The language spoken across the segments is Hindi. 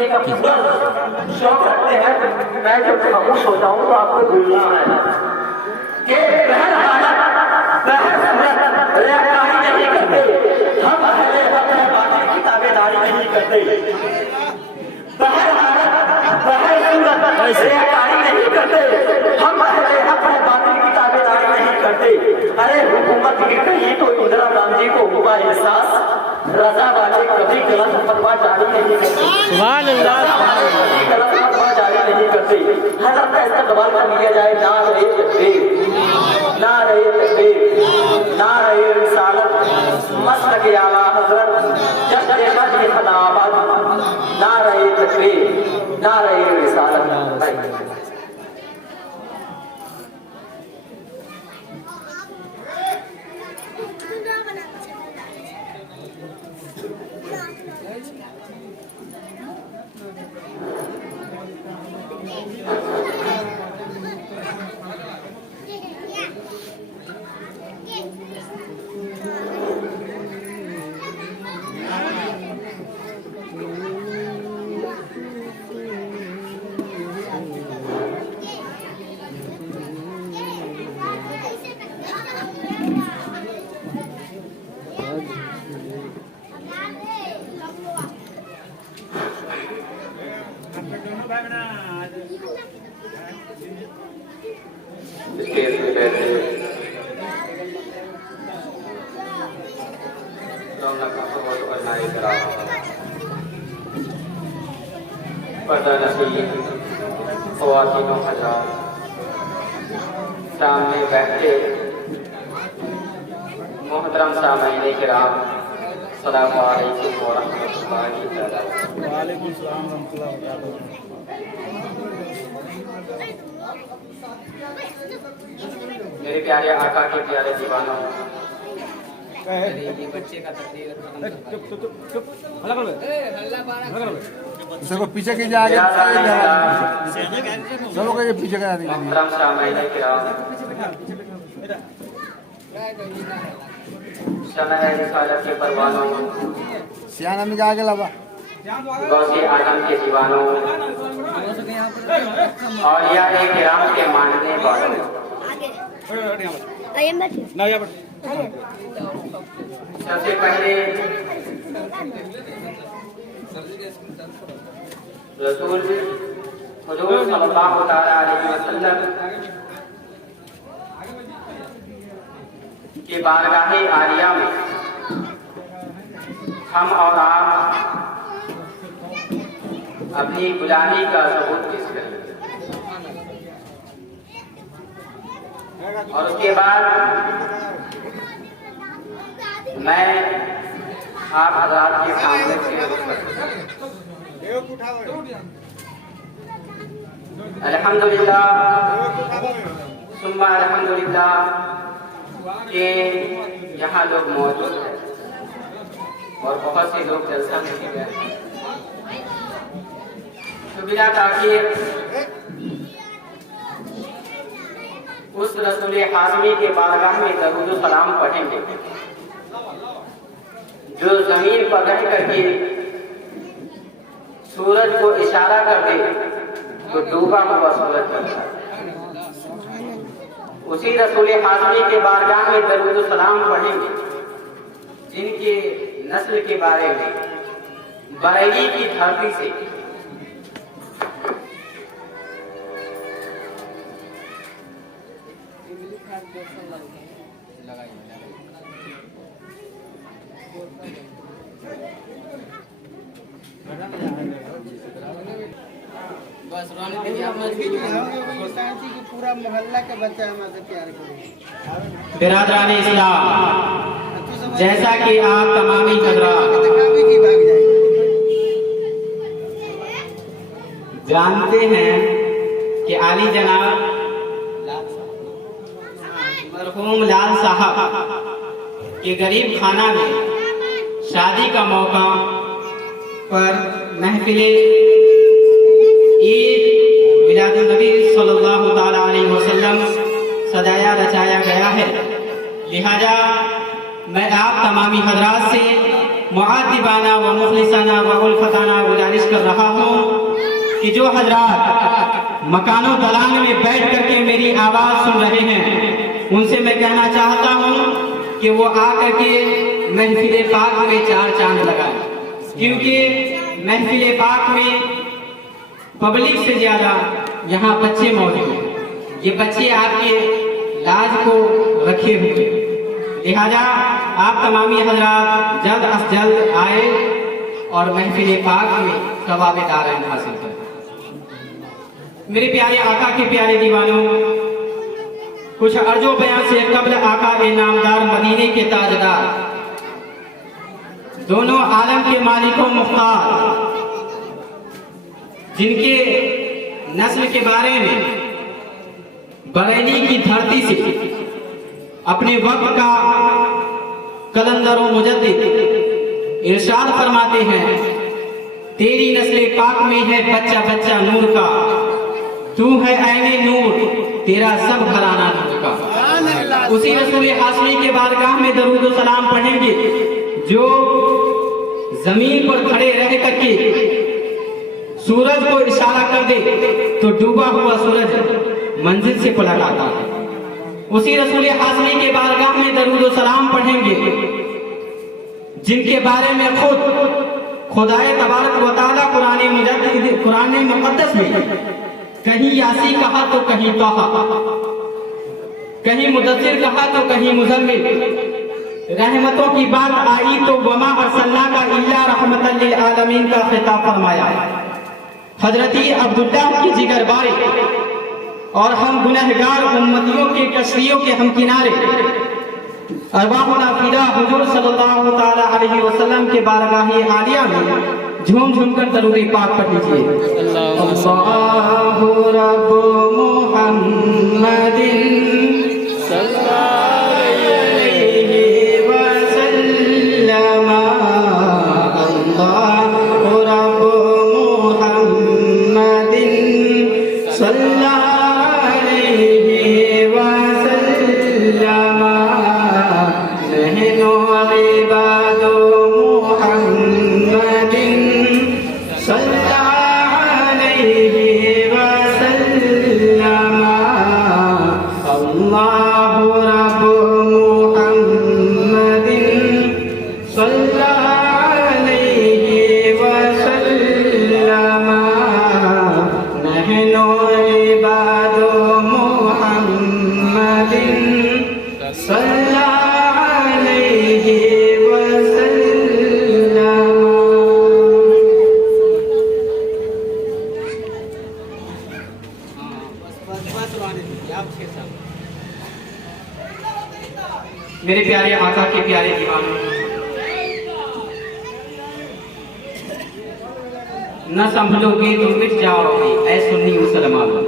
एक पूरा शौक रखते हैं। मैं जब खामोश हो जाऊं तो आपको बोलना है कि बहर हालत बहर सूरत रियाकारी नहीं करते हम, अहले हक है बातिल की ताबेदारी नहीं करते। बहर हालत बहर सूरत रियाकारी नहीं करते हम, अहले हक है बातिल की ताबेदारी नहीं करते। अरे हुकूमत गिर गई तो इंदिरा गांधी को हुआ एहसास, रजा वाले कभी गलत फतवा जारी नहीं करते। सुभान अल्लाह, गलत फतवा जारी नहीं करते। हजरत का इस्तेमाल कर लिया जाए। ना रहे तकबीर, ना रहे तकबीर, ना रहे रिसालत, मसलक आला हजरत जश्न मजलिस खिलाफत, ना रहे तकबीर, ना रहे रिसालत। सामने बैठे मोहतरम सामईन किराम, अस्सलामु अलैकुम व रहमतुल्लाहि तआला। वालेकुम सलाम व रहमतुल्लाहि व बरकातहू। मेरे प्यारे आका के प्यारे दीवानों, बच्चे का सबको पीछे कीजिए, आगे चलो के पीछे का मोहतरम सामईन किराम, समय रिसालत के परवानों, सियाना में आगे लगा गौसे आजम के दीवानों, औलिया किराम के मानने वालों, सबसे पहले रसूल हुजूर सल्लल्लाहु अलैहि वसल्लम के बारगाहे आलिया में हम और आप अपनी गुलामी का सबूत पेश करेंगे। और उसके बाद मैं आप हज़रात के सामने अल्हम्दुलिल्लाह सुम्मा अल्हम्दुलिल्लाह के यहाँ लोग मौजूद हैं और बहुत से लोग जलसा में गए हैं। तो बिना ताखीर उस रसूल हाज़मी के बारगाह में दरूद सलाम पढ़ेंगे जो जमीन पर रह करके सूरज को इशारा कर दे तो डूबा हुआ सूरज बनता है। उसी रसूल हाज़मी के बारगाह में दरूद सलाम पढ़ेंगे जिनके नस्ल के बारे में बरेली की धरती से बस पूरा मोहल्ला के बच्चा हमारे प्यार करेंगे। बिरादरान इस्लाम, जैसा कि आप तमामी हज़रात जानते हैं कि आली जनाब मरहूम लाल साहब के गरीब खाना में शादी का मौका पर महफिले ईद मिलादुन नबी सल्लल्लाहु ताला अलैहि वसल्लम सजाया रचाया गया है। लिहाजा मैं आप तमामी हजरात से मुआद्दिबाना व मुखलिसाना व उल्फताना गुजारिश कर रहा हूँ कि जो हजरात मकानो दलान में बैठ करके मेरी आवाज़ सुन रहे हैं, उनसे मैं कहना चाहता हूँ कि वो आकर के महफिल पाक में 4 चांद लगाएं, क्योंकि महफिल पाक में पब्लिक से ज़्यादा यहाँ बच्चे मौजूद हैं। ये बच्चे आपके लाज को रखे हुए, लिहाजा आप तमामी हजरात जल्द अज जल्द आए और महफिल पाक में सवाब दारैन हासिल करें। मेरे प्यारे आका के प्यारे दीवानों, कुछ अर्जो बयान से कबल आका ए नामदार मदीने के ताजदार, दोनों आलम के मालिकों मुख्तार, जिनके नस्ल के बारे में बरेली की धरती से अपने वक्त का कलंदर व मुजद्दिद इरशाद फरमाते हैं, तेरी नस्ल पाक में है बच्चा बच्चा नूर का, तू है ऐने नूर, तेरा सब घराना नूर का। उसी रसूल हाशमी के बारगाह में दरूद व सलाम पढ़ेंगे जो जमीन पर खड़े रह करके सूरज को इशारा कर दे तो डूबा हुआ सूरज मंजिल से पलट आता है। उसी रसूल हाशमी के बारगाह में दरूद व सलाम पढ़ेंगे जिनके बारे में खुद खुदाए तबारक व तआला कुरान मुक़द्दस में कहीं यासी कहा तो कहीं तोहा, कहीं मुदस्सिर कहा तो कहीं मुज़म्मिल, रहमतों की बात आई तो वमा अर्सलनाका इल्ला रहमतल लिल आलमीन का खिताब फरमाया। हजरती अब्दुल्लाह की जिगर बारी और हम गुनहगार उम्मतियों के कश्तियों के हम किनारे अरवाहुना फिदा हुजूर सल्लल्लाहु तआला अलैहि वसल्लम के बारगाह आलिया में झूम झूम कर दरूद पाक पढ़ लीजिए। अल्लाहु रब्बु मुहम्मदिन सल्लल्लाहु अलैहि वसल्लम, अल्लाहु रब्बु मुहम्मदिन सल्लल्लाहु अलैहि वसल्लम, नहनु इबादु मुहम्मदिन सल्लल्लाहु अलैहि वसल्लम, अल्लाहु रब्बु मुहम्मदिन सल्लल्लाहु अलैहि वसल्लम, नहनु इबादु मुहम्मदिन सल्लल्लाहु अलैहि वसल्लम। मेरे प्यारे आका के प्यारे दीवानों, न संभलोगे तो मिट जाओगे ऐ सुन्नी मुसलमानों,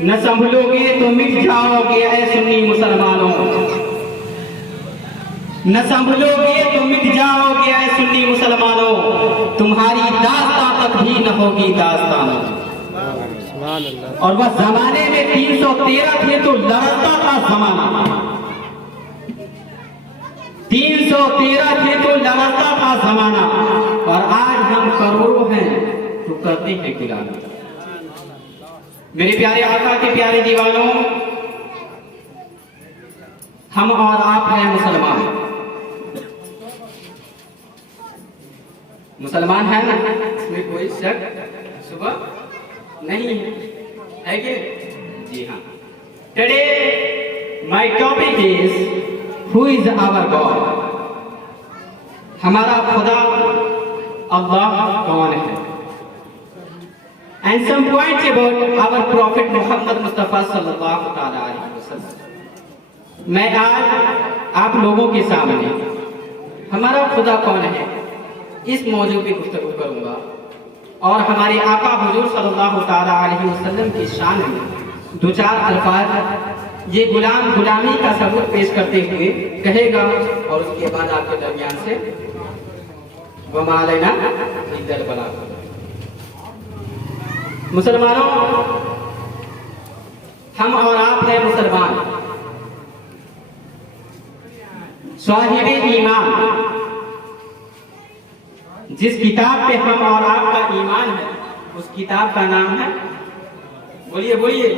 न संभलोगे तो मिट जाओगे ऐ सुन्नी मुसलमानों, न संभलोगे तो मिट जाओगे ऐ सुन्नी मुसलमानों, तुम्हारी दास्तां तक भी न होगी दास्तानों। और वह जमाने में 313 थे तो लड़ता था जमाना, 313 थे तो लड़ता था जमाना, और आज हम करोड़ों हैं तो करते हैं गुलामी। मेरे प्यारे आका के प्यारे दीवानों, हम और आप हैं मुसलमान, मुसलमान है ना, इसमें कोई शक सुबह नहीं है कि? जी हाँ। Today my topic is who is our god, हमारा खुदा अल्लाह कौन है, and some points about our prophet Muhammad Mustafa सल्लल्लाहु तआला अलैहि वसल्लम। मैं आज आप लोगों के सामने हमारा खुदा कौन है इस मौजू पे गुफ्तगू करूंगा, और हमारे आका हुजूर सल्लल्लाहु तआला अलैहि वसल्लम की शान में 2-4 अल्फाज ये गुलाम गुलामी का सबूत पेश करते हुए कहेगा, और उसके बाद आपके दरमियान से वमा अलैना इल्लल बलाग। मुसलमानों, हम और आप हैं मुसलमान, साहिब ईमान, जिस किताब पे हम और आपका ईमान है उस किताब का नाम है, बोलिए बोलिए।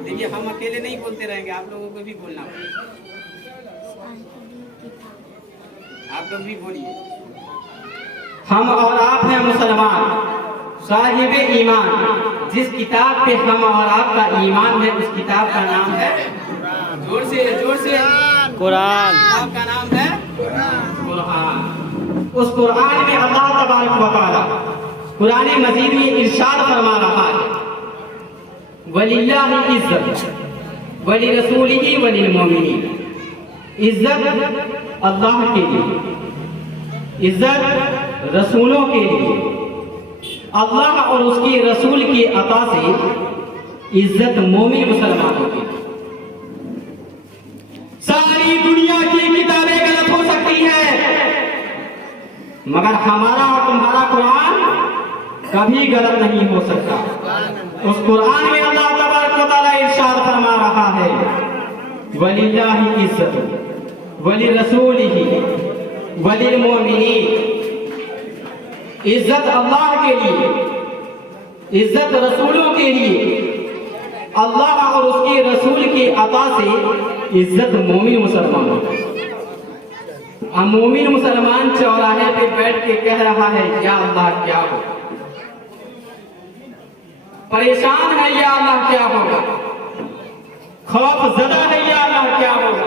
देखिए हम अकेले नहीं बोलते रहेंगे, आप लोगों को भी बोलना पड़ेगा। आप लोग भी बोलिए। हम और आप हैं मुसलमान साहिब ईमान, जिस किताब पे हम और आपका ईमान है उस किताब का नाम है, जोर से कुरान। किताब का नाम है कुरान। उस कुरान में अल्लाह तबारक व तआला कुरान मजीद में इरशाद फरमा रहा है, वलिल्लाहि इज्जत वली रसूलिही वलिल मोमिनीन। इज्जत अल्लाह के लिए, इज्जत रसूलों के लिए, अल्लाह और उसके रसूल की अता से इज्जत मोमिन मुसलमानों की। सारी दुनिया की किताबें गलत हो सकती हैं, मगर हमारा और तुम्हारा कुरान कभी गलत नहीं हो सकता। उस कुरान में अल्लाह तबारक व तआला इरशाद फरमा रहा है, वलिल्लाहि इज्जत वली रसूलिही वलिल मोमिनीन। इज्जत अल्लाह के लिए, इज्जत रसूलों के लिए, अल्लाह और उसके रसूल के अता से इज्जत मोमिन मुसलमानों। अब मोमिन मुसलमान चौराहे पे बैठ के कह रहा है या अल्लाह क्या हो, परेशान है या अल्लाह क्या होगा, खौफ ज़दा है या अल्लाह क्या होगा।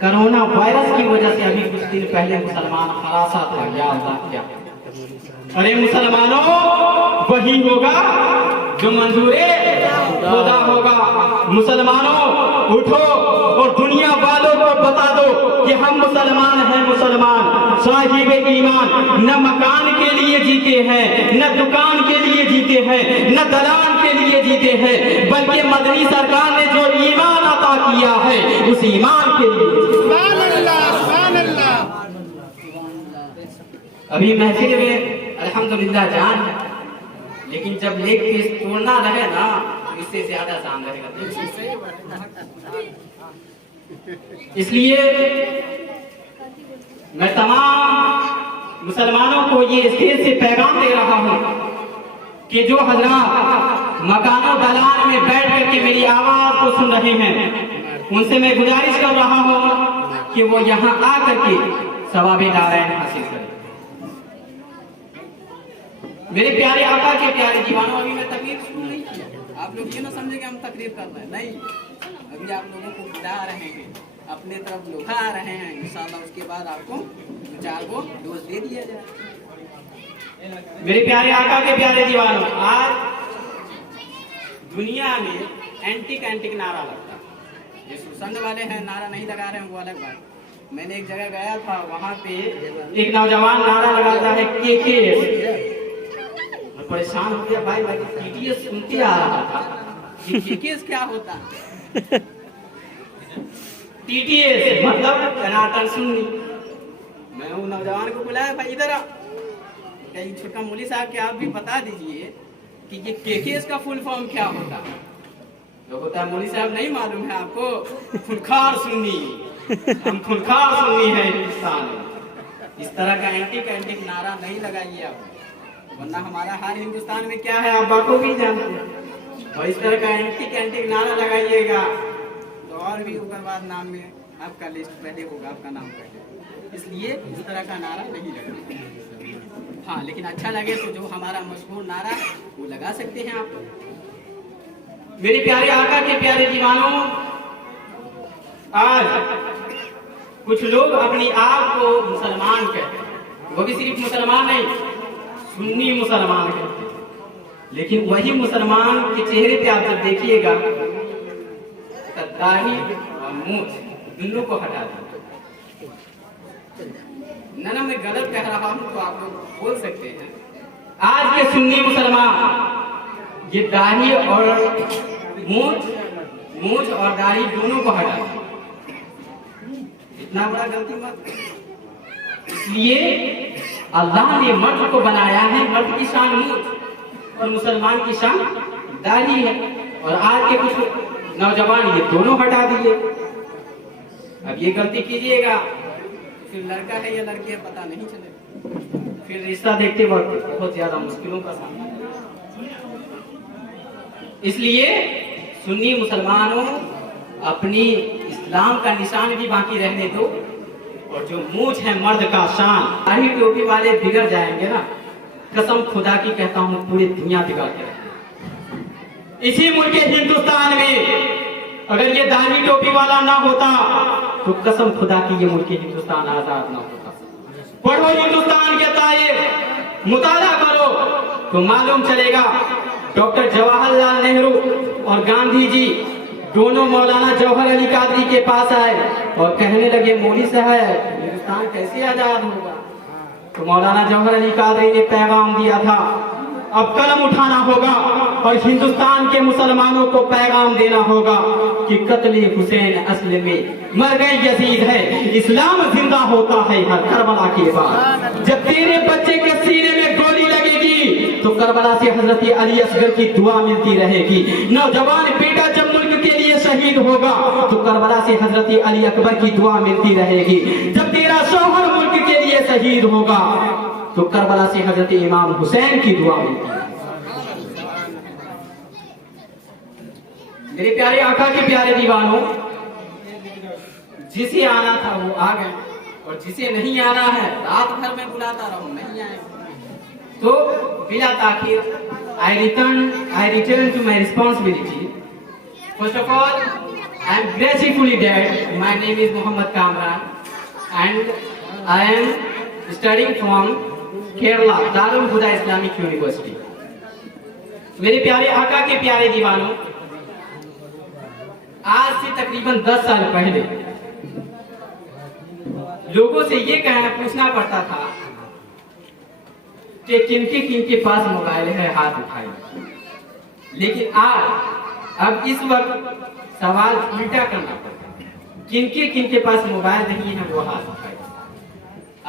कोरोना वायरस की वजह से अभी कुछ दिन पहले मुसलमान हरासा था, या अल्लाह क्या। अरे मुसलमानों, वही होगा जो मंजूरे खुदा होगा। मुसलमानों उठो और दुनिया वालों को बता दो कि हम मुसलमान हैं। मुसलमान साहिब ईमान न मकान के लिए जीते हैं, न दुकान के लिए जीते हैं, न दलान के लिए जीते हैं, बल्कि मदनी सरकार ने जो ईमान अता किया है उस ईमान के लिए। अभी महफिल में अल्हम्दुलिल्लाह जान है, लेकिन जब लेग पीस तोड़ना रहे ना तो इससे ज्यादा जान रहेगा। इसलिए मैं तमाम मुसलमानों को ये स्टेज से पैगाम दे रहा हूँ कि जो हजरात मकानों दलान में बैठ करके मेरी आवाज को सुन रहे हैं, उनसे मैं गुजारिश कर रहा हूँ कि वो यहाँ आकर के सवाबे दारैन हासिल करें। मेरे प्यारे आका के प्यारे दीवानों, अभी मैं तकरीर शुरू नहीं किया, आप लोग ये ना समझे कि हम तकरीर कर रहे हैं, नहीं। अभी आप लोगों को बुला रहे हैं, अपने तरफ लुभा रहे हैं, इंशाअल्लाह उसके बाद आपको 4 को डोज दे दिया जाए। मेरे प्यारे आका के प्यारे दीवानों, आज दुनिया में एंटिक नारा लगता है। ये सुसंग वाले हैं नारा नहीं लगा रहे हैं वो अलग बात। मैंने एक जगह गया था, वहां पे एक नौजवान नारा लगाता है के परेशान हो गया, भाई टीटीएस सुनते आ रहा था। टीटीएस क्या होता है? टीटीएस मतलब टनाटन सुन्नी। मैं वो नौजवान को बुलाया, भाई इधर आ, कहीं छोटा मौली साहब के आप भी बता दीजिए कि ये केकेएस का फुल फॉर्म क्या होता है। तो होता है मौली साहब नहीं मालूम है आपको, खुनखार सुन्नी, हम खुनखार सुन्नी है हिंदुस्तान में। इस तरह का एंटिक नारा नहीं लगाइए आप, वरना हमारा हाल हिंदुस्तान में क्या है आप बाको भी जानते हैं। और इस तरह का एंटिक नारा लगाइएगा तो और भी उग्रवाद नाम में आपका लिस्ट पहले होगा, आपका नाम पहले। इसलिए इस तरह का नारा नहीं लगाइए। हाँ, लेकिन अच्छा लगे तो जो हमारा मशहूर नारा वो लगा सकते हैं आप। मेरे प्यारे आका के प्यारे दीवानों, आज कुछ लोग अपने आप को मुसलमान कहते हैं, वो भी सिर्फ मुसलमान नहीं, सुन्नी मुसलमान कहते हैं। लेकिन वही मुसलमान के चेहरे पे आप जब देखिएगा तो दाढ़ी और मूंछ दोनों को हटा दीजिए। ना मैं गलत कह रहा हूं तो आप लोग बोल सकते हैं। आज के सुन्नी मुसलमान ये दाढ़ी और मूंछ और दाढ़ी दोनों को हटा दीजिए। इतना बड़ा गलती मत। इसलिए अल्लाह ने मर्द को बनाया है, मर्द की शान मूंछ और मुसलमान की शान दाढ़ी है। और आज के कुछ नौजवान ये दोनों हटा दिए। अब ये गलती कीजिएगा फिर लड़का है या लड़की है पता नहीं चलेगा। फिर रिश्ता देखते वक्त बहुत ज्यादा मुश्किलों का सामना है। इसलिए सुन्नी मुसलमानों अपनी इस्लाम का निशान भी बाकी रहने दो, और जो मूंछ है मर्द का शान, दाढ़ी टोपी वाले बिगड़ जाएंगे ना, कसम खुदा की कहता हूँ पूरी दुनिया बिगाड़ के रखेंगे। इसी मुल्क हिंदुस्तान में अगर ये दाढ़ी टोपी वाला ना होता तो कसम खुदा की ये मुल्क हिंदुस्तान आजाद ना होता। पढ़ो हिंदुस्तान के तारीख, मुताला करो तो मालूम चलेगा डॉक्टर जवाहरलाल नेहरू और गांधी जी दोनों मौलाना जौहर अली कादरी के पास आए और कहने लगे मौलवी साहब हिंदुस्तान कैसे आजाद होगा। तो मौलाना जौहर अली कादरी ने पैगाम दिया था अब कलम उठाना होगा और हिंदुस्तान के मुसलमानों को पैगाम देना होगा कि कत्ल हुसैन असल में मर गए यजीद है, इस्लाम जिंदा होता है हर करबला के बाद। जब तेरे बच्चे के सीने में गोली लगेगी तो करबला से हजरत अली असगर की दुआ मिलती रहेगी। नौजवान बेटा जब मुल्क के लिए शहीद होगा तो करबला से हजरत अली अकबर की दुआ मिलती रहेगी। जब तेरा शौहर मुल्क के लिए शहीद होगा तो करबला से हजरत इमाम हुसैन की दुआ मिलती है। मेरे प्यारे आका के प्यारे दीवानों, जिसे आना था वो आ गए और जिसे नहीं आना है रात भर में बुलाता रहूं नहीं आए। तो बिला ताखिर I return to my responsibility. First of all, I am gracefully that my name is Muhammad Kamran and I am studying from Kerala, Darul Huda Islamic University. मेरे प्यारे आका के प्यारे दीवानों, आज से तकरीबन 10 साल पहले लोगों से ये पूछना पड़ता था कि किनके पास मोबाइल है हाथ उठाए। लेकिन अब इस वक्त सवाल उल्टा करना पड़ता है, किनके पास मोबाइल नहीं है वो हाथ उठाए।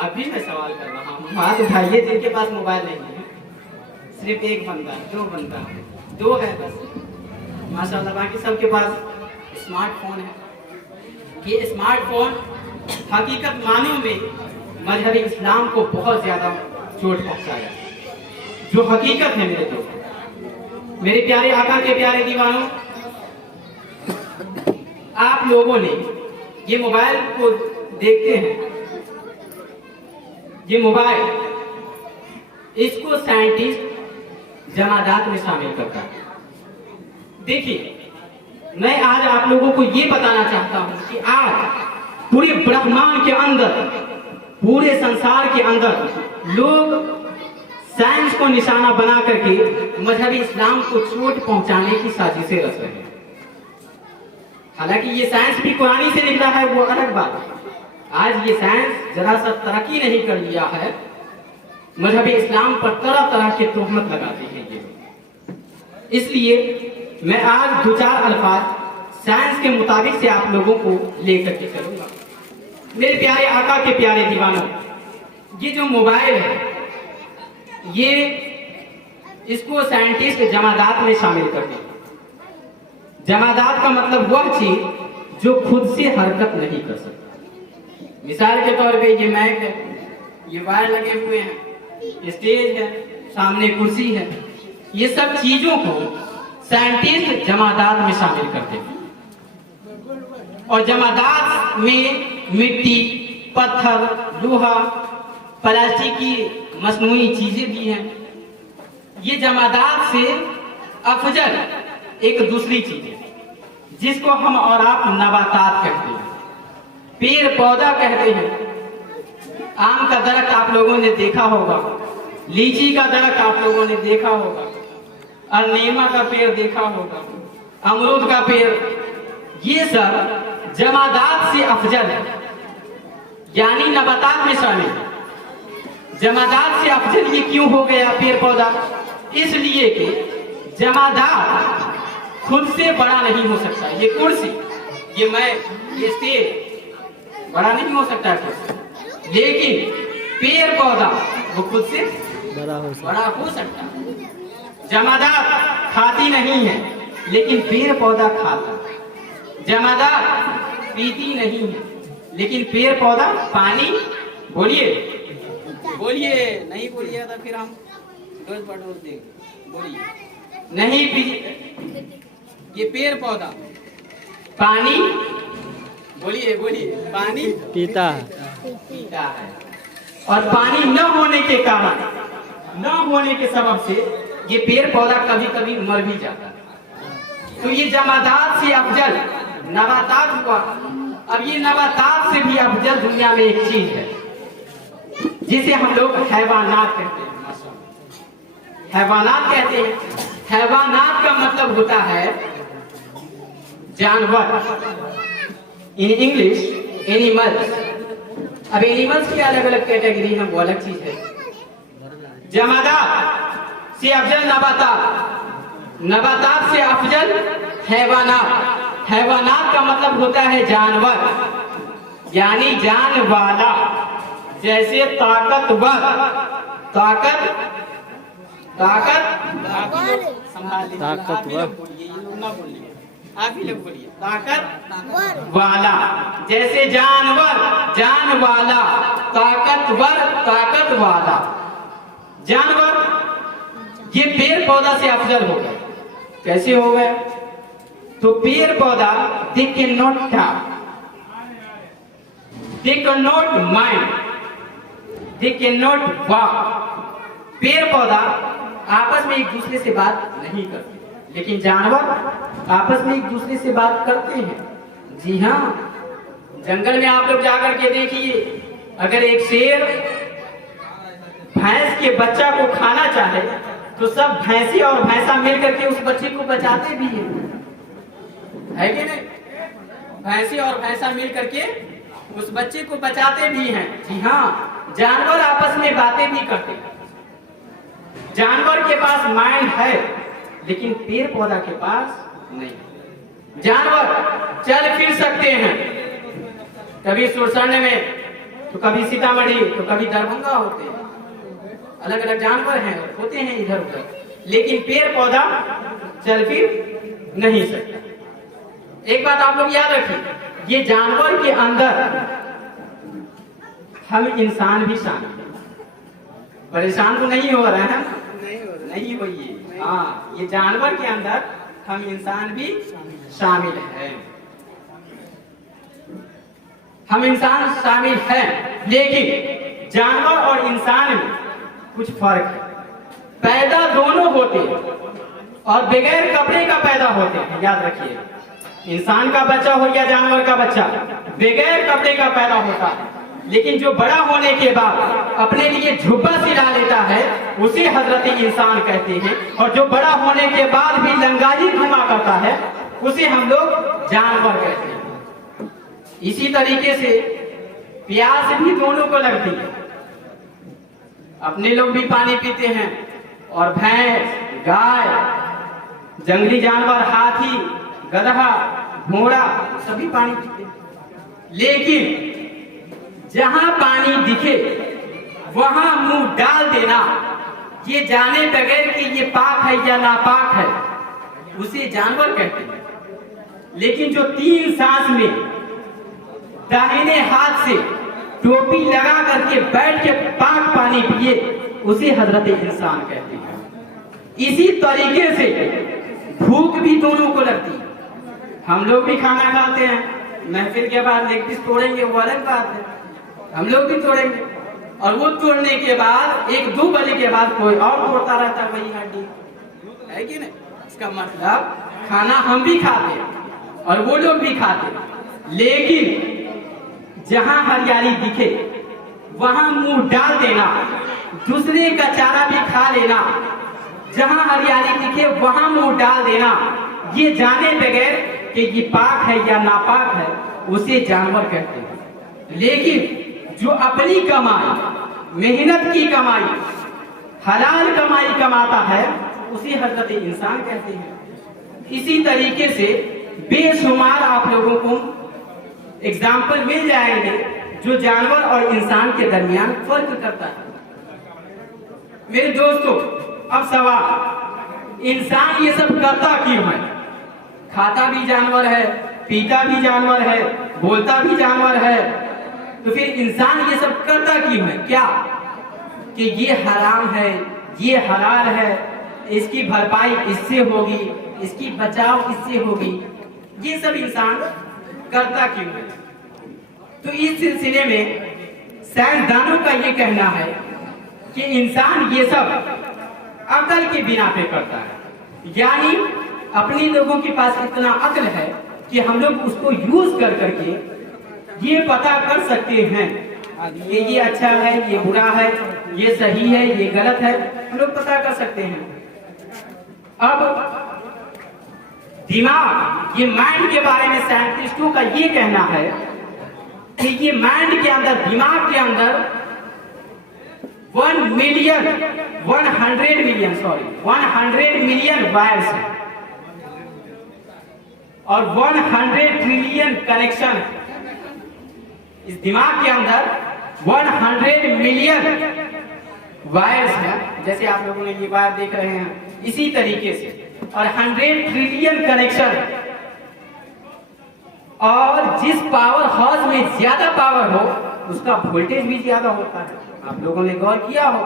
अभी मैं सवाल कर रहा हूँ, हाथ उठाइए जिनके पास मोबाइल नहीं है। सिर्फ एक बंदा, दो है बस माशाल्लाह, बाकी सबके पास स्मार्टफोन है। ये स्मार्टफोन हकीकत मानों में मजहब इस्लाम को बहुत ज्यादा चोट पहुंचाया, जो हकीकत है मेरे दोस्तों। मेरे प्यारे आका के प्यारे दीवानों, आप लोगों ने ये मोबाइल को देखते हैं, ये मोबाइल इसको साइंटिस्ट जमादात में शामिल करता है। देखिए, मैं आज आप लोगों को ये बताना चाहता हूं कि आज पूरे ब्रह्मांड के अंदर, पूरे संसार के अंदर लोग साइंस को निशाना बना करके मजहबी इस्लाम को चोट पहुंचाने की साजिशें रच रहे हैं। हालांकि ये साइंस भी कुरानी से निकला है, वो अलग बात है। आज ये साइंस जरा सा तरक्की नहीं कर लिया है, मजहबी इस्लाम पर तरह तरह के तोहमत लगाते हैं ये। इसलिए मैं आज 2-4 अल्फाज साइंस के मुताबिक से आप लोगों को लेकर के चलूंगा। मेरे प्यारे आका के प्यारे दीवानों, ये जो मोबाइल है, ये इसको साइंटिस्ट जमादात में शामिल करते हैं। जमादात का मतलब वह चीज जो खुद से हरकत नहीं कर सकती। मिसाल के तौर पे ये मैक है, ये वायर लगे हुए हैं, स्टेज है, सामने कुर्सी है, ये सब चीजों को साइंटिस्ट जमादात में शामिल करते हैं। और जमादात में मिट्टी, पत्थर, लोहा, प्लास्टिक की मसनूई चीजें भी हैं। ये जमादात से अफजल एक दूसरी चीज है जिसको हम और आप नबातात कहते हैं, पेड़ पौधा कहते हैं। आम का दरख्त आप लोगों ने देखा होगा, लीची का दरख्त आप लोगों ने देखा होगा, और नीमा का पेड़ देखा होगा, अमरूद का पेड़, ये सब जमादात से अफजल है, यानी नबातात में शामिल है। जमादात से अफजल ये क्यों हो गया पेड़ पौधा? इसलिए कि जमादात खुद से बड़ा नहीं हो सकता। ये कुर्सी, ये मैं, ये स्टेज बड़ा नहीं हो सकता है, लेकिन पेड़ पौधा वो खुद से बड़ा हो सकता है। जमादात खाती नहीं है, लेकिन पेड़ पौधा खाता है। जमादात पीती नहीं है, लेकिन पेड़ पौधा पानी, बोलिए, बोलिए, नहीं बोलिए तो फिर हम डोज पटोर देंगे। बोलिए। नहीं पी, ये पेड़ पौधा। पानी बोलिए बोलिए। पानी पीता है। और पानी न होने के कारण, न होने के सबब से ये पेड़ पौधा कभी कभी मर भी जाता है। तो ये जमादात से अफजल नबातात हुआ। अब ये नबातात से भी अफजल दुनिया में एक चीज है जिसे हम लोग हैवानात कहते हैं। हैवानात कहते हैं। हैवानात का मतलब होता है जानवर, इन इंग्लिश एनिमल्स। अब एनिमल्स की अलग अलग कैटेगरी है, वो अलग चीज है। जमादात से अफजल नबातात, नबातात से अफजल हैवानात। हैवानात का मतलब होता है जानवर, यानी जान वाला। जैसे ताकतवर, संभाल लीजिए। आप ही लोग बोलिए, ये लोग ना बोलिए। आप ही लोग बोलिए। ताकत वाला। जैसे जानवर जान वाला, ताकतवर ताकत वाला। जानवर ये पेड़ पौधा से अफजल हो गए। कैसे हो गए? तो पेड़ पौधा they can not talk, they can not mind, they can not walk. पेड़ पौधा आपस में एक दूसरे से बात नहीं करते, लेकिन जानवर आपस में एक दूसरे से बात करते हैं। जी हाँ, जंगल में आप लोग जाकर के देखिए, अगर एक शेर भैंस के बच्चा को खाना चाहे तो सब भैंसी और भैंसा मिलकर के उस बच्चे को बचाते भी हैं, है कि नहीं? भैंसी और भैंसा मिलकर के उस बच्चे को बचाते भी हैं। जी हाँ, जानवर आपस में बातें भी करते हैं। जानवर के पास माइंड है, लेकिन पेड़ पौधा के पास नहीं। जानवर चल फिर सकते हैं, कभी सुरसंड में तो कभी सीतामढ़ी तो कभी दरभंगा होते हैं। अलग अलग जानवर हैं, होते हैं इधर उधर, लेकिन पेड़ पौधा चल फिर नहीं सकता। एक बात आप लोग याद रखिए, ये जानवर के अंदर हम इंसान भी शामिल हैं। परेशान तो नहीं हो रहे हैं? नहीं होइए। हाँ, ये जानवर के अंदर हम इंसान भी शामिल हैं। हम इंसान शामिल हैं, लेकिन जानवर और इंसान में कुछ फर्क है। पैदा दोनों होते हैं और बगैर कपड़े का पैदा होते हैं। याद रखिए, इंसान का बच्चा हो या जानवर का बच्चा बगैर कपड़े का पैदा होता है, लेकिन जो बड़ा होने के बाद अपने लिए झुब्बा सिला लेता है उसे हजरत इंसान कहते हैं। और जो बड़ा होने के बाद भी लंगाई घुमा करता है उसे हम लोग जानवर कहते हैं। इसी तरीके से प्यास भी दोनों को लगती है। अपने लोग भी पानी पीते हैं और भैंस, गाय, जंगली जानवर, हाथी, गधा, घोड़ा सभी पानी पीते हैं। लेकिन जहां पानी दिखे वहां मुंह डाल देना, ये जाने बगैर कि ये पाक है या नापाक है, उसे जानवर कहते हैं। लेकिन जो 3 सांस में दाहिने हाथ से टोपी लगा करके बैठ के पाक पानी पिए उसे हजरत इंसान कहते हैं। इसी तरीके से भूख भी दोनों को लगती है। हम लोग भी खाना खाते हैं, महफिल के बाद लेग पीस तोड़ेंगे, वो अलग बात है, हम लोग भी तोड़ेंगे। और वो तोड़ने के बाद 1-2 बजे के बाद कोई और तोड़ता रहता है वही हड्डी, है कि नहीं? इसका मतलब खाना हम भी खाते हैं और वो लोग भी खाते हैं, लेकिन जहां हरियाली दिखे वहां मुंह डाल देना, दूसरे का चारा भी खा लेना, जहां हरियाली दिखे वहां मुंह डाल देना, ये जाने बगैर कि ये पाक है या नापाक है, उसे जानवर कहते हैं। लेकिन जो अपनी कमाई, मेहनत की कमाई, हलाल कमाई कमाता है उसे हजरत इंसान कहते हैं। इसी तरीके से बेशुमार आप लोगों को एग्जाम्पल मिल जाएंगे जो जानवर और इंसान के दरमियान फर्क करता है। मेरे दोस्तों, अब सवाल, इंसान ये सब करता क्यों है? खाता भी जानवर है, पीता भी जानवर है, बोलता भी जानवर है, तो फिर इंसान ये सब करता क्यों है? क्या कि ये हराम है, ये हलाल है, इसकी भरपाई इससे होगी, इसकी बचाव इससे होगी, ये सब इंसान करता क्यों है? तो इस सिलसिले में साइंसदानों का ये कहना है कि इंसान ये सब अकल के बिना पे करता है, यानी अपने लोगों के पास इतना अक्ल है कि हम लोग उसको यूज कर करके ये पता कर सकते हैं कि ये अच्छा है, ये बुरा है, ये सही है, ये गलत है, हम लोग पता कर सकते हैं। अब दिमाग, ये माइंड के बारे में साइंटिस्टों का ये कहना है कि ये माइंड के अंदर, दिमाग के अंदर 100 मिलियन वायर्स है और 100 ट्रिलियन कनेक्शन है। इस दिमाग के अंदर 100 मिलियन वायर्स है, जैसे आप लोगों ने ये वायर देख रहे हैं, इसी तरीके से, और 100 ट्रिलियन कनेक्शन है। और जिस पावर हाउस में ज्यादा पावर हो उसका वोल्टेज भी ज्यादा होता है। आप लोगों ने गौर किया हो।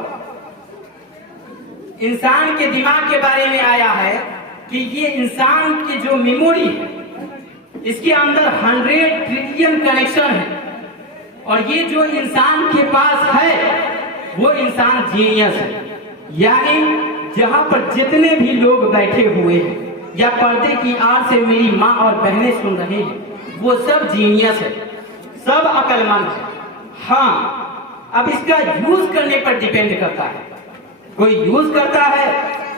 इंसान के दिमाग के बारे में आया है कि ये इंसान की जो मेमोरी है इसके अंदर 100 ट्रिलियन कनेक्शन है और ये जो इंसान के पास है वो इंसान जीनियस है। यानी जहां पर जितने भी लोग बैठे हुए हैं या पर्दे की आड़ से मेरी माँ और बहनें सुन रहे हैं, वो सब जीनियस है, सब अक्लमंद है। हाँ, अब इसका यूज करने पर डिपेंड करता है। कोई यूज करता है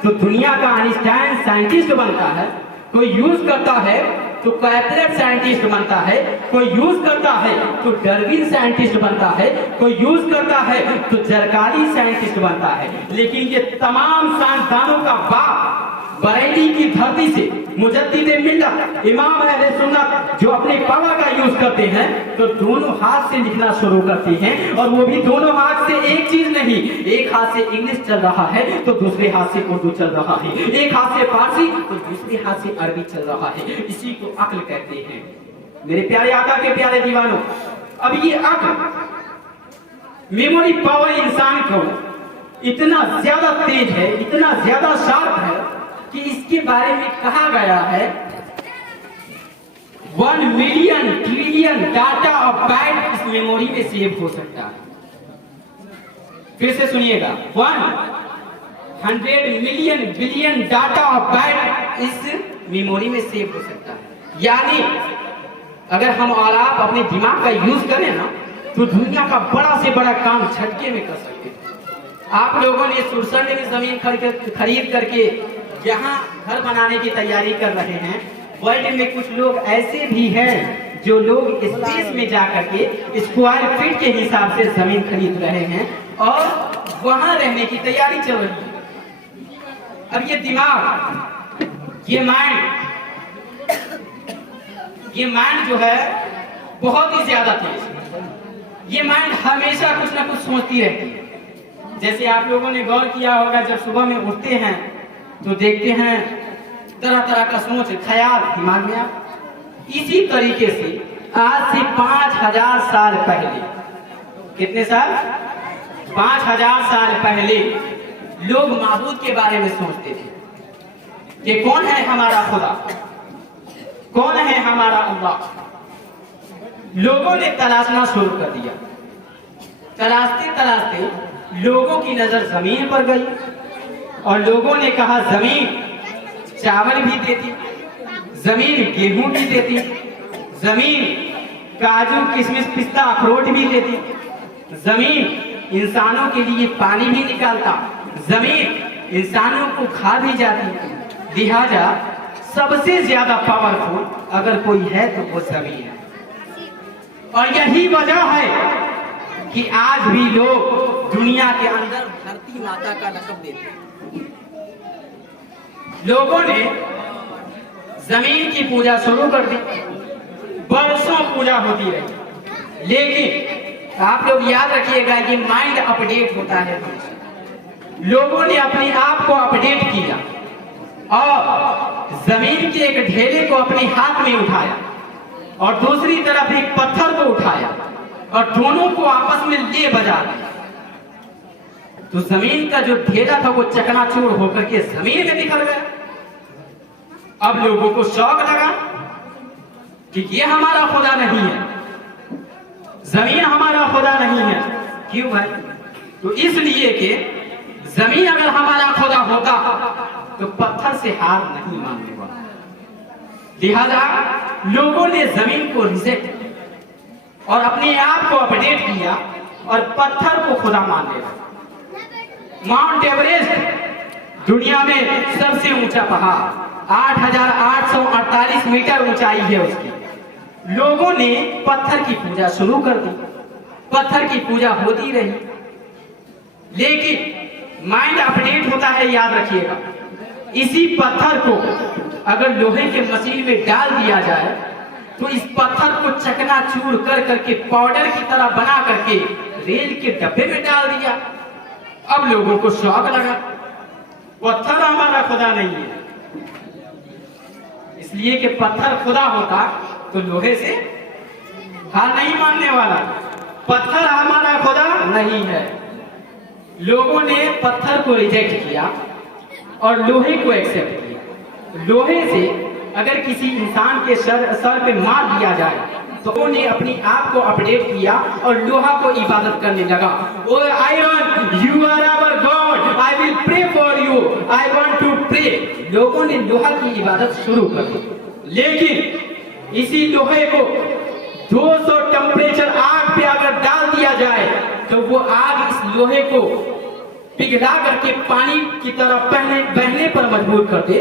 तो दुनिया का आइंस्टाइन साइंटिस्ट बनता है, कोई यूज करता है तो कैपलर साइंटिस्ट बनता है, कोई यूज करता है तो डार्विन साइंटिस्ट बनता है, कोई यूज करता है तो जरकारी साइंटिस्ट बनता है। लेकिन ये तमाम साइंसदानों का बाप बरेली की धरती से मुजद्दिद मिल्लत इमाम अहले सुन्नत जो अपने पावा का यूज करते हैं तो दोनों हाथ से लिखना शुरू करते हैं, और वो भी दोनों हाथ से एक चीज नहीं, एक हाथ से इंग्लिश चल रहा है तो दूसरे हाथ से उर्दू चल रहा है, एक हाथ से फारसी तो दूसरे हाथ से अरबी चल रहा है। इसी को अक्ल कहते हैं। मेरे प्यारे आका के प्यारे दीवानों, अब ये अक्ल, मेमोरी पावर इंसान को इतना ज्यादा तेज है, इतना ज्यादा शार्प है कि इसके बारे में कहा गया है 1 मिलियन ट्रिलियन डाटा और बाइट इस मेमोरी में सेव हो सकता है। फिर से सुनिएगा, 100 मिलियन बिलियन डाटा और बाइट इस मेमोरी में सेव हो सकता है। यानी अगर हम और आप अपने दिमाग का यूज करें ना तो दुनिया का बड़ा से बड़ा काम झटके में कर सकते हैं। आप लोगों ने सुरसंड में जमीन खरीद करके यहाँ घर बनाने की तैयारी कर रहे हैं। वर्ल्ड में कुछ लोग ऐसे भी हैं जो लोग स्पेस में जाकर के स्क्वायर फीट के हिसाब से जमीन खरीद रहे हैं और वहां रहने की तैयारी चल रही है। अब ये दिमाग, ये माइंड जो है बहुत ही ज्यादा तेज है। ये माइंड हमेशा कुछ ना कुछ सोचती रहती है। जैसे आप लोगों ने गौर किया होगा, जब सुबह में उठते हैं तो देखते हैं तरह तरह का सोच ख्याल दिमाग में आता। इसी तरीके से आज से 5000 साल पहले, कितने साल? 5000 साल पहले लोग माबूद के बारे में सोचते थे कि कौन है हमारा खुदा, कौन है हमारा अल्लाह। लोगों ने तलाशना शुरू कर दिया। तलाशते तलाशते लोगों की नजर जमीन पर गई और लोगों ने कहा जमीन चावल भी देती, जमीन गेहूं भी देती, जमीन काजू किशमिश पिस्ता अखरोट भी देती, जमीन इंसानों के लिए पानी भी निकालता, जमीन इंसानों को खा भी जाती। लिहाजा सबसे ज्यादा पावरफुल अगर कोई है तो वो जमीन है। और यही वजह है कि आज भी लोग दुनिया के अंदर धरती माता का लक़ब देते हैं। लोगों ने जमीन की पूजा शुरू कर दी, बरसों पूजा होती रही। लेकिन आप लोग याद रखिएगा, ये माइंड अपडेट होता है। लोगों ने अपने आप को अपडेट किया और जमीन के एक ढेले को अपने हाथ में उठाया और दूसरी तरफ एक पत्थर को उठाया और दोनों को आपस में ले बजा दिया। तो जमीन का जो ढेरा था वो चकनाचूर होकर के जमीन में निकल गया। अब लोगों को शौक लगा कि ये हमारा खुदा नहीं है, जमीन हमारा खुदा नहीं है। क्यों भाई? तो इसलिए कि जमीन अगर हमारा खुदा होता तो पत्थर से हार नहीं मानने वाला। लिहाजा लोगों ने जमीन को रिजेक्ट और अपने आप को अपडेट किया और पत्थर को खुदा मान लिया। माउंट एवरेस्ट दुनिया में सबसे ऊंचा पहाड़ 8,848 मीटर ऊंचाई है उसकी। लोगों ने पत्थर की पूजा शुरू कर दी, पत्थर की पूजा होती रही, लेकिन माइंड अपडेट होता है, याद रखिएगा। इसी पत्थर को अगर लोहे के मशीन में डाल दिया जाए तो इस पत्थर को चकनाचूर कर करके पाउडर की तरह बना करके रेल के डब्बे में डाल दिया। अब लोगों को शौक लगा, पत्थर हमारा खुदा नहीं है, इसलिए कि पत्थर खुदा होता तो लोहे से हार नहीं मानने वाला। पत्थर हमारा खुदा नहीं है। लोगों ने पत्थर को रिजेक्ट किया और लोहे को एक्सेप्ट किया। लोहे से अगर किसी इंसान के सर पे मार दिया जाए तो उन्होंने अपनी आप को अपडेट किया और लोहा को इबादत करने लगा। Oh iron, you are our god, I will pray for you, I want to pray. लोगों ने लोहा की इबादत शुरू कर दी, लेकिन इसी लोहे को 200 टेम्परेचर आग पे अगर डाल दिया जाए तो वो आग इस लोहे को पिघला करके पानी की तरफ बहने पर मजबूर कर दे।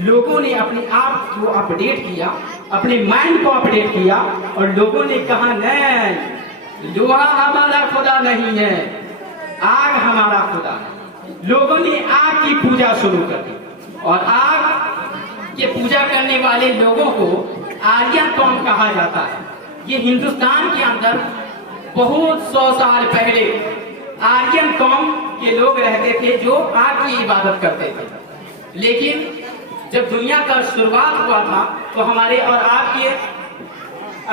लोगों ने अपने आप को अपडेट किया, अपने माइंड को अपडेट किया और लोगों ने कहा नहीं, लोहा हमारा खुदा नहीं है, आग हमारा खुदा है। लोगों ने आग की पूजा शुरू कर दी और आग के पूजा करने वाले लोगों को आर्यन कौम कहा जाता है। ये हिंदुस्तान के अंदर बहुत 100 साल पहले आर्यन कौम के लोग रहते थे जो आग की इबादत करते थे। लेकिन जब दुनिया का शुरुआत हुआ था तो हमारे और आपके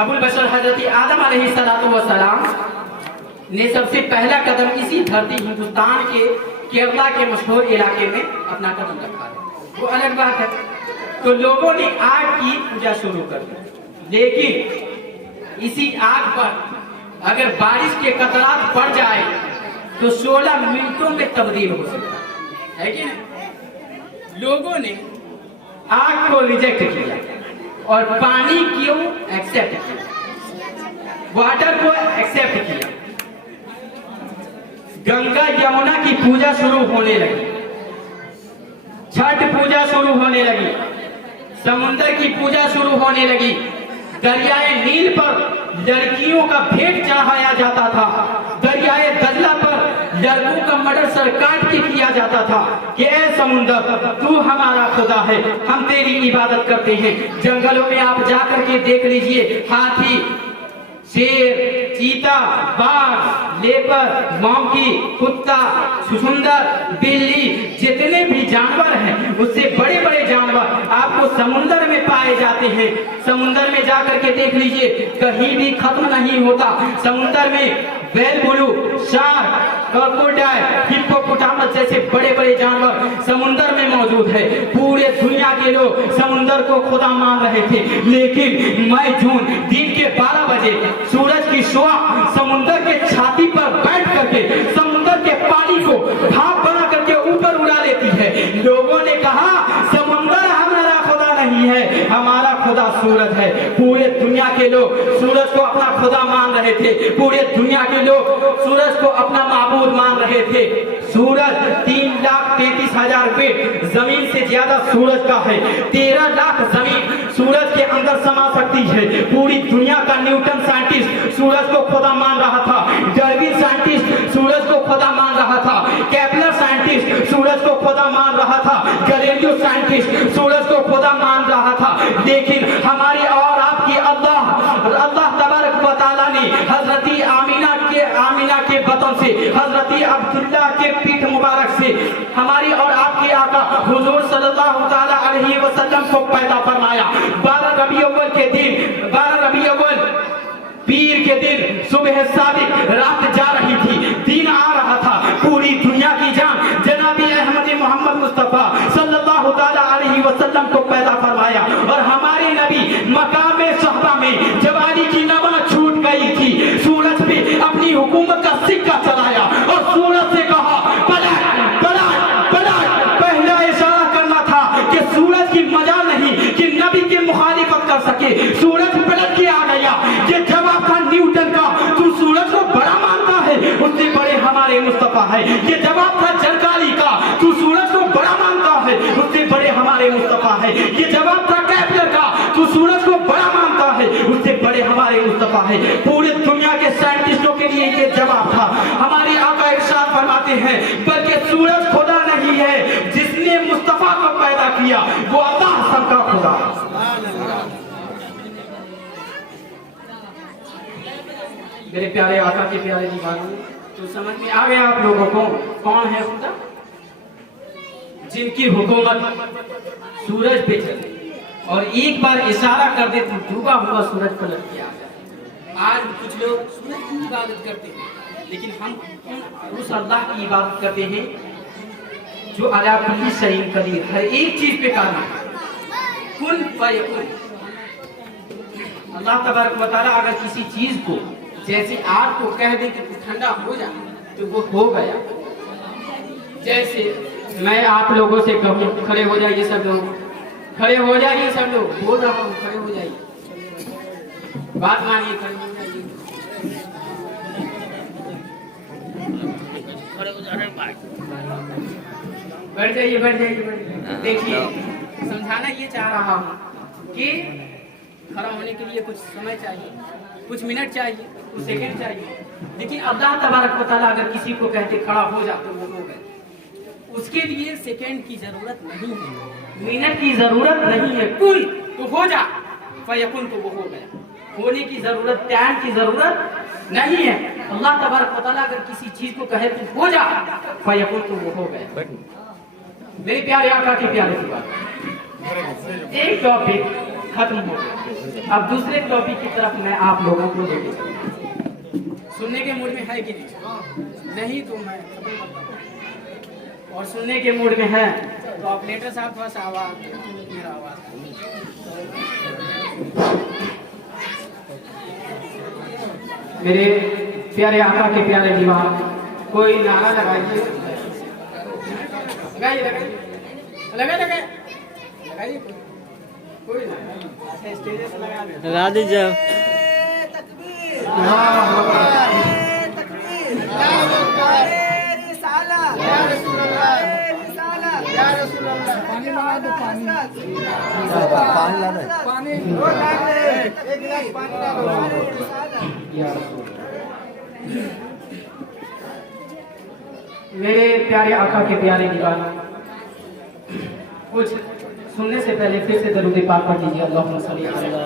अबुल बशर हजरत आदम अलैहिस्सलाम ने सबसे पहला कदम इसी धरती हिंदुस्तान के केरला के मशहूर इलाके में अपना कदम रखा है, वो अलग बात है। तो लोगों ने आग की पूजा शुरू कर दी, लेकिन इसी आग पर अगर बारिश के कतरात पड़ जाए तो 16 मिनटों में तब्दील हो सकता है कि नहीं? लोगों ने आग को रिजेक्ट किया और पानी क्यों एक्सेप्ट किया, वाटर को एक्सेप्ट किया। गंगा यमुना की पूजा शुरू होने लगी, छठ पूजा शुरू होने लगी, समुद्र की पूजा शुरू होने लगी। दरियाए नील पर लड़कियों का भेंट चढ़ाया जाता था, दरियाए दजला पर लड़कों का मर्डर सर काट के किया जाता था कि ऐ समुद्र तू हमारा खुदा है, हम तेरी इबादत करते हैं। जंगलों में आप जाकर के देख लीजिए, हाथी, शेर, चीता, बाघ, लेपर, मौकी, कुत्ता, छुछुंदर, बिल्ली, जितने भी जानवर हैं उससे बड़े बड़े जानवर आपको समुद्र में पाए जाते हैं। समुद्र में जाकर के देख लीजिए, कहीं भी खत्म नहीं होता। समुद्र में whale blue, shark, crocodile, hippopotamus जैसे बड़े बड़े जानवर समुद्र में मौजूद है। पूरे दुनिया के लोग समुद्र को खुदा मान रहे थे, लेकिन मई जून दिन के 12 बजे सूरज की शुआ समुद्र के छाती पर बैठ करके समुद्र के पानी को भाप बना करके ऊपर उड़ा लेती है। लोगों ने कहा समुद्र हमारा खुदा नहीं है, हमारा खुदा सूरज है। पूरे दुनिया के लोग सूरज को अपना खुदा मान रहे थे, पूरे दुनिया के लोग सूरज को अपना माबूद मान रहे थे। सूरज 3,33,000 फीट जमीन से ज्यादा सूरज का है, 13 लाख जमीन सूरज के अंदर समा सकती है। पूरी दुनिया का न्यूटन साइंटिस्ट सूरज को खुदा मान रहा था, डार्विन साइंटिस्ट सूरज को खुदा मान रहा था, केपलर साइंटिस्ट सूरज को खुदा मान रहा था, गैलीलियो साइंटिस्ट सूरज को खुदा मान रहा था। लेकिन हमारे और आपकी अल्लाह तबारक व तआला ने हजरती आमीना के बतन से, हजरती अब्दुल्ला के पीठ मुबारक से हमारी और आपके आका हुजूर सल्लल्लाहु तआला अलैहि वसल्लम को पैदा फरमाया। 12 रबी अव्वल के दिन, 12 रबी अव्वल पीर के दिन सुबह सादिक रात जा रही थी, दिन आ रहा था। पूरी दुनिया की मुस्तफा सल्लल्लाहु ताला अलैहि वसल्लम को पैदा फरमाया। और हमारे नबी मकाम सहबा में जवानी की नमाज छूट गई थी, सूरज पे अपनी हुकूमत का सिक्का चलाया और सूरज से कहा पलट पलट पलट। पहला इशारा करना था कि सूरज की मजाल नहीं कि नबी की मुखालिफत कर सके, सूरज पलट के आ गया। ये जवाब था न्यूटन का, तू सूरज को बड़ा मानता है, उससे बड़े हमारे मुस्तफा है। ये जवाब था जरकाली का, तू सूरज को बड़ा मानता है, उससे बड़े हमारे मुस्तफा है। ये जवाब था कैप्लर का, तू सूरज को बड़ा मानता है, उससे बड़े हमारे मुस्तफा है। पूरे दुनिया के साइंटिस्टों के लिए ये जवाब था। हमारे आका इरशाद फरमाते हैं बल्कि सूरज खुदा नहीं है, जिसने मुस्तफा को पैदा किया वो अल्लाह सबका खुदा है। मेरे प्यारे आका के प्यारे दीवानों, तो समझ में आ गया आप लोगों को कौन है खुदा? जिनकी हुकूमत सूरज पे चले और एक बार इशारा कर दे तो डूबा हुआ सूरज पलट के आ जाए। आज कुछ लोग सूरज की इबादत करते हैं, लेकिन हम उस अल्लाह की इबादत करते हैं जो अला कुल्ली शैइन कदीर, हर एक चीज पे कादिर है। कुन फयकुन। अल्लाह तबारक व तआला अगर किसी चीज को जैसे आग को कह दे कि ठंडा हो जा तो वो हो गया। जैसे मैं आप लोगों से कहूँ खड़े हो जाइए सब लोग, खड़े हो जाइए सब लोग, बोल रहा हूँ खड़े हो जाइए, बात मानिए, खड़े हो जाइए। बैठ जाइए बैठ जाइए। देखिए समझाना ये चाह रहा हूँ कि खड़ा होने के लिए कुछ समय चाहिए, कुछ मिनट चाहिए, कुछ सेकंड चाहिए, लेकिन अल्लाह तबारक व तआला अगर किसी को कहते खड़ा हो जा तो वो हो गए। उसके लिए सेकंड की जरूरत नहीं है, मिनट की जरूरत नहीं है। कुल तो हो जा, फयकुन तो वो हो गया। होने की जरूरत, टाइम की जरूरत नहीं है। अल्लाह तबारक व तआला अगर किसी चीज को कहे तो हो जा, फयकुन तो वो हो गया। मेरे प्यारे आका के प्यारे की बात, एक टॉपिक खत्म हो गया, अब दूसरे टॉपिक की तरफ मैं आप लोगों को लेके चलूं। सुनने के मूड में है कि नहीं? तो मैं और सुनने के मूड में है तो ऑपरेटर साहब थोड़ा सा आवाज, मेरा आवाज। मेरे प्यारे आका के प्यारे दीवान, कोई नारा लगाइए, लगाइए लगाइए लगाइए लगाइए, कोई ना स्टेज से लगा दीजिए। पानी लगा दो, पानी पानी ला दे, पानी एक गिलास पानी ला दो। मेरे प्यारे आका के प्यारे दीवाना, कुछ सुनने से पहले फिर से दरूद पाक पढ़ लीजिए। अल्लाहुम्मा सल्ली अला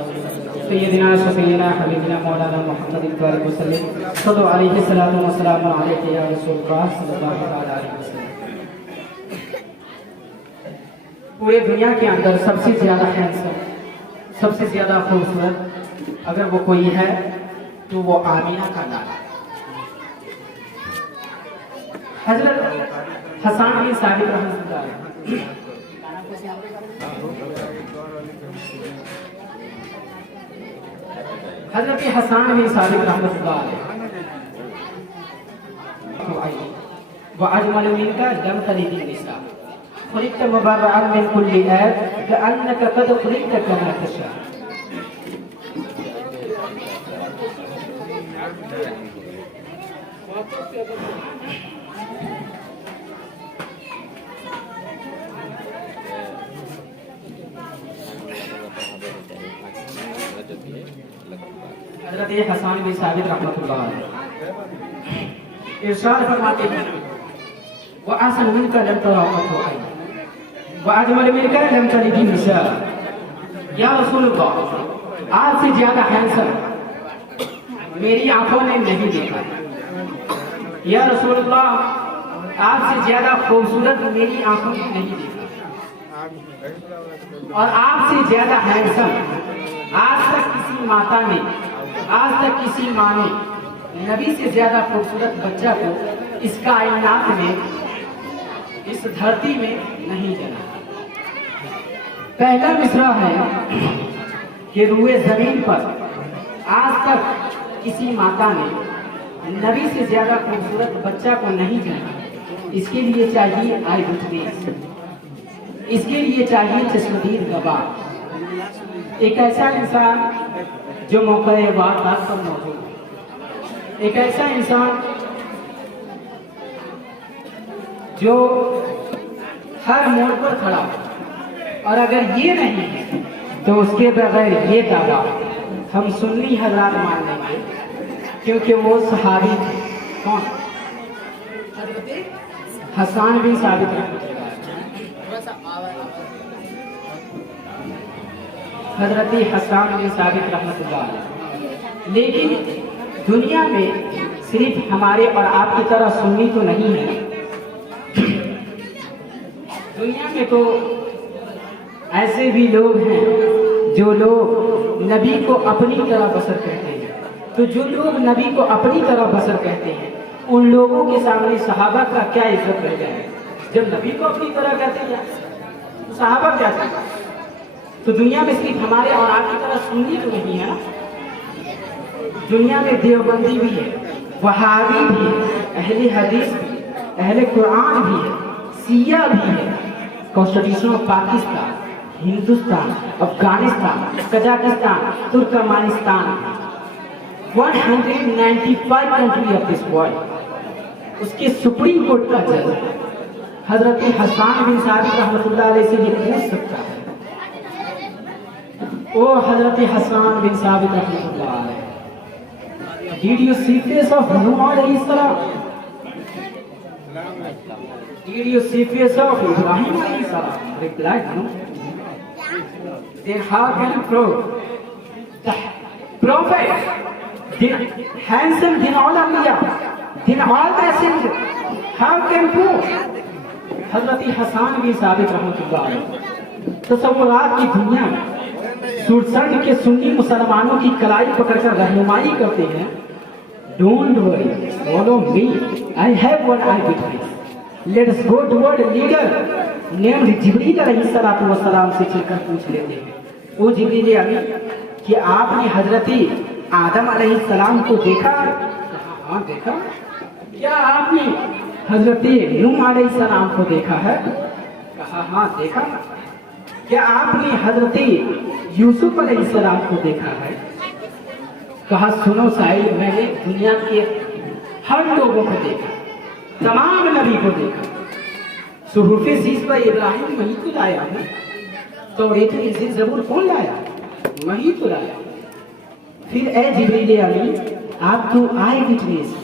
सय्यिदिना शफीना हबीबिना मौलाना मुहम्मदिन सल्लल्लाहु अलैहि वसल्लम अलैहि या रसूलल्लाह सल्लल्लाहु अलैहि वसल्लम। पूरे दुनिया के अंदर सबसे ज्यादा हैंडसम, सबसे ज्यादा खूबसूरत अगर वो कोई है तो वो आमीना का नाम। हजरत हसन बिन साबित रहमतुल्लाह अलैह, हजरत हसन बिन साबित रहमतुल्लाह अलैह व अजमल मिनका लम तलिद निसा खुलिक़्त मुबर्रअन मिन कुल्ली ऐब कअन्नका क़द खुलिक़्त कमा तशा। हज़रत हसन बिन साबित रहमतुल्लाह अलैह इरशाद फरमाते हैं व अहसन मिनका लम तरा अय्न व अजमल मिनका लम तलिद निसा। या रसूलल्लाह, आज से ज्यादा हैंडसम मेरी आंखों ने नहीं देखा। या रसूलल्लाह, आज से ज्यादा खूबसूरत मेरी आंखों ने नहीं देखा। और आपसे ज्यादा हैंडसम आज तक किसी माता ने, आज तक किसी माँ ने नबी से ज्यादा खूबसूरत बच्चा को इस कायनात में, इस धरती में नहीं जना। पहला मिसरा है कि रूए जमीन पर आज तक किसी माता ने नबी से ज्यादा खूबसूरत बच्चा को नहीं जाना। इसके लिए चाहिए आई विटनेस, इसके लिए चाहिए चश्मदीद गवाह, एक ऐसा इंसान जो मौके वारदात पर मौजूद है, एक ऐसा इंसान जो हर मोड़ पर खड़ा हो। और अगर ये नहीं है तो उसके बगैर ये दावा हम सुन्नी हजरात मान लेंगे, क्योंकि वो सहाबी थे। कौन? हसन बिन साबित हजरत हसन बिन साबित रहमतुल्लाह। लेकिन दुनिया में सिर्फ हमारे और आपकी तरह सुन्नी तो नहीं है, दुनिया में तो ऐसे भी लोग हैं जो लोग नबी को अपनी तरह बसर कहते हैं। तो जो लोग नबी को अपनी तरह बसर कहते हैं, उन लोगों के सामने सहाबा का क्या इज्जत रह जाए? जब नबी को अपनी तरह कहते हैं तो सहाबा क्या चाहिए? तो दुनिया में सिर्फ हमारे और आपकी तरह सुन्नी तो नहीं है ना, दुनिया में देवबंदी भी है, वहाबी भी है, अहले हदीस भी है, अहले कुरान भी है, सिया भी है, constitution of Pakistan, Hindustan, Afghanistan, Kazakhstan, Turkmenistan, 195 country of this world. उसके सुप्रीम कोर्ट का जज हजरत हसन बिन साबित रहमतुल्लाह अलैहि से ये पूछ सकता है, ओ हजरत हसन बिन साबित रहमतुल्लाह अलैहि, did you see face of Nuh alayhi salam? Did you see face of Ibrahim alayhi salam? Replied no. Then how can you prove the prophet, then handsome, then all Anbiya, then all messengers? How can prove? हजरत हसन बिन साबित रहमतुल्लाह अलैहि तसव्वुरात की दुनिया में सुरसंड के सुन्नी मुसलमानों की कलाई पकड़कर रहनुमाई करते हैं। Don't worry, follow me, I have one eyewitness. Let us go toward leader named Jibril अलैहिस्सलातु वस्सलाम से चलकर पूछ लेते हैं, ओ जिब्रील अमीन, कि आपने हजरत आदम अलैहिस्सलाम को देखा? हाँ देखा। क्या आपने हजरत नूह अलैहिस्सलाम को देखा है? कहा हाँ देखा। क्या आपने हजरत यूसुफ अलैहिस्सलाम को देखा है? कहा सुनो साहिब, मैंने दुनिया के हर लोगों को देखा, तमाम नबी को देखा। सुहूफ़े सीस पर इब्राहिम वही तो लाया हूँ, तौरेत इंजील ज़बूर कौन लाया? वही तो लाया। फिर ए जिब्रील अमीन, आप तो eyewitness,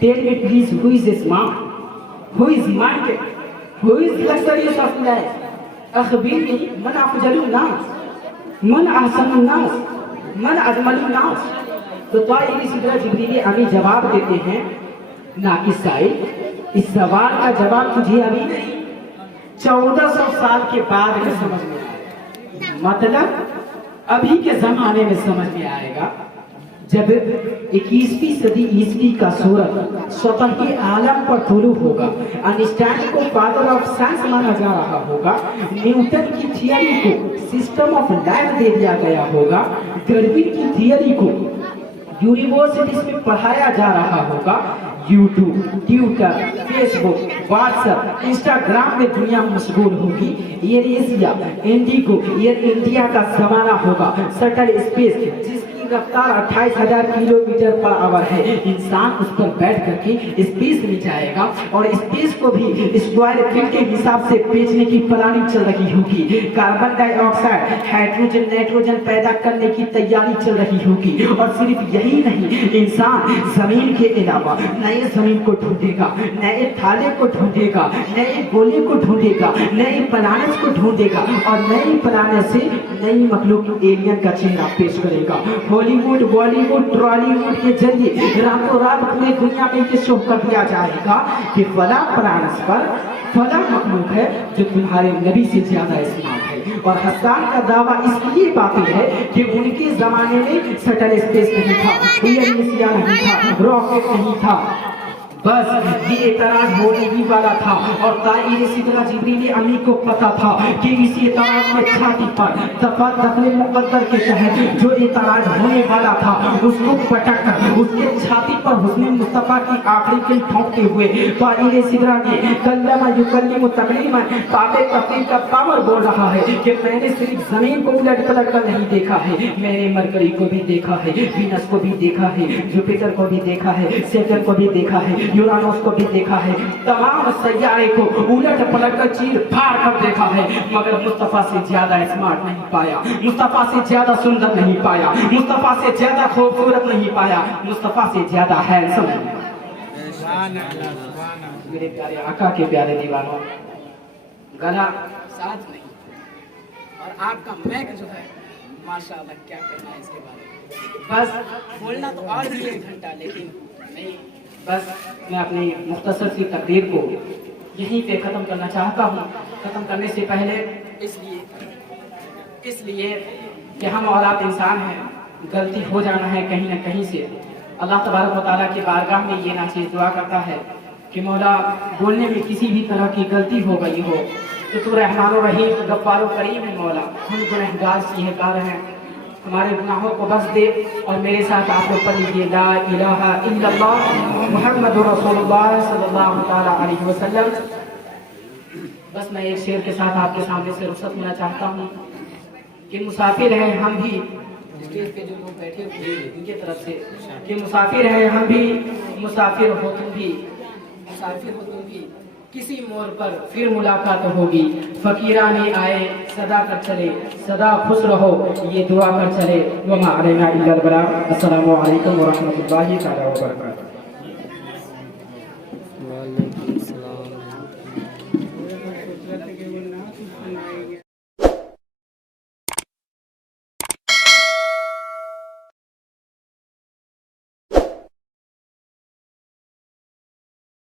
tell me please who is smart, who is minded, who is luxurious of life, अखबीरनी मन अफजलुन नास, मन अहसनुन नास, मन अजमलुन नास। तो इसी तरह जिब्रील अमीन जवाब देते हैं, ना इस सवाल का जवाब तुझे अभी नहीं, 1400 साल के बाद में समझ में आएगा। मतलब अभी के जमाने में समझ में आएगा, जब 21वीं सदी ईस्वी का सूरज स्वतः के आलम पर तुलू होगा, आइंस्टाइन को फादर ऑफ साइंस माना जा रहा होगा, न्यूटन की थियरी को सिस्टम ऑफ लाइफ दे दिया गया होगा, डार्विन की थियरी को यूनिवर्सिटीज में पढ़ाया जा रहा होगा, YouTube, Twitter, Facebook, WhatsApp, Instagram में दुनिया मशगूल होगी, air Asia, Indigo, air India का जमाना होगा, शटल स्पेस जिसकी रफ्तार 28,000 किलोमीटर पर आवर है, इंसान उस पर बैठ करके स्पेस में जाएगा और स्पेस को भी स्क्वायर फीट के हिसाब से बेचने की प्लानिंग चल रही होगी। कार्बन डाइऑक्साइड, हाइड्रोजन, नाइट्रोजन पैदा करने की तैयारी चल रही होगी। और सिर्फ यही नहीं, इंसान जमीन के अलावा नए जमीन को ढूंढेगा, नए थाले को ढूंढेगा, नए गोले को ढूंढेगा, नए प्लानेट को ढूंढेगा और नई प्लानेट से नई मखलूक एलियन का चेहरा पेश करेगा। हॉलीवुड, बॉलीवुड, ट्रॉलीवुड के जरिए रातों रात पूरी दुनिया में ये शो कर दिया जाएगा कि फला प्लानेट पर फला मखलूक है जो तुम्हारे नबी से ज्यादा स्मार्ट है। और हसन का दावा इसलिए बातिल है कि उनके जमाने में शटल स्पेस नहीं था, एयर एशिया नहीं था, रॉकेट नहीं था, बस ये एतराज होने ही वाला था और ताईर सिदरा जिब्रील अमी को पता था कि इस एतराज में छाती पर दखल मुकद्दर के तहत जो एतराज होने वाला था उसको पटक कर उसके छाती पर हुस्न मुस्तफा की आखिरी कल ठोंकते हुए ताईर सिदरा ने कल्लमा युकल्लिमु तकलीमन काबे तफसील का पावर बोल रहा है कि मैंने सिर्फ जमीन को उलट पलट कर नहीं देखा है, मैंने मरकरी को भी देखा है, वीनस को भी देखा है, जुपिटर को भी देखा है, सैटर्न को भी देखा है, यूरानस को भी देखा है, तमाम सैयारे को उलट पलट कर चीर फाड़ कर देखा है, मगर मुस्तफा से ज्यादा स्मार्ट नहीं पाया, मुस्तफा से ज्यादा सुंदर नहीं पाया, मुस्तफा से ज्यादा खूबसूरत नहीं पाया, मुस्तफा से ज्यादा हैंडसम नहीं पाया। मेरे प्यारे आका के प्यारे दीवानों, गला साथ नहीं और आपका महक जो है माशाल्लाह, क्या कहना है इसके बारे में। बस बोलना तो और भी 1 घंटा, लेकिन नहीं। बस मैं अपनी मुख्तसर सी तकरीर को यहीं पे ख़त्म करना चाहता हूँ। ख़त्म करने से पहले इसलिए कि हम औलाद इंसान हैं, गलती हो जाना है कहीं ना कहीं से। अल्लाह तबारक व तआला की बारगाह में ये नाचीज़ दुआ करता है कि मौला बोलने में किसी भी तरह की गलती हो गई हो तो तू रहमान रहीम गफ्फार करीम है मौला, हम गुनहगार सीहकार हैं, हमारे गुनाहों को बख्श दे। और मेरे साथ आप लोग पढ़ लीजिए ला इलाहा इल्लल्लाह मुहम्मदुर रसूलुल्लाह सल्लल्लाहु तआला अलैहि वसल्लम। बस मैं एक शेर के साथ आपके सामने से रुखसत होना चाहता हूँ कि मुसाफिर हैं हम भी, स्टेज पे जो लोग बैठे हुए उनके तरफ से, कि मुसाफिर हैं हम भी, मुसाफिर हो तुम भी, मुसाफिर हो तुम भी, किसी मोड़ पर फिर मुलाकात होगी, फकीराने आए सदा कर चले, सदा खुश रहो ये दुआ कर चले। वमा अलैना इल्लल बलाग। अस्सलामु अलैकुम व रहमतुल्लाहि तआला व बरकातहू।